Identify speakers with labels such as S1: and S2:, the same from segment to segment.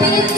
S1: me.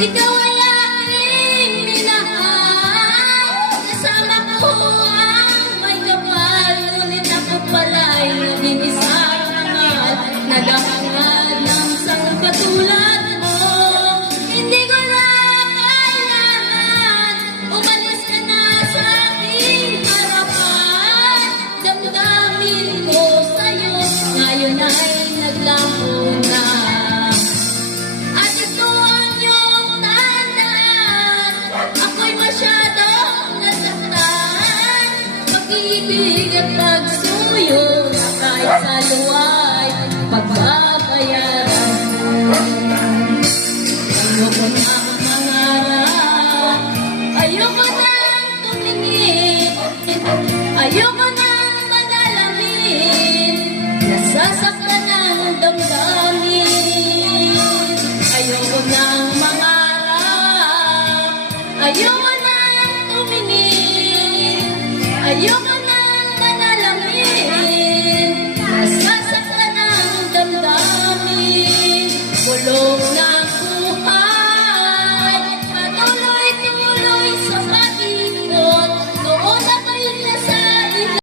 S1: Ikaw ay aking minahal. Kasama ko ang may kapal. Ngunit ng isang katulad mo. Hindi ko na kailangan Umalis na sa aking harapan. Damdamin ko sa'yo Ngayon ay naglaho na pag-ibig at pagsuyo na kahit sa luway pagbabayaran Ayoko na mangarap. Ayoko na tumingin. Ayoko na madalamin Nasasaktan ang damdamin. Ayoko na mangarap. Ayoko na tumingin. Ayoko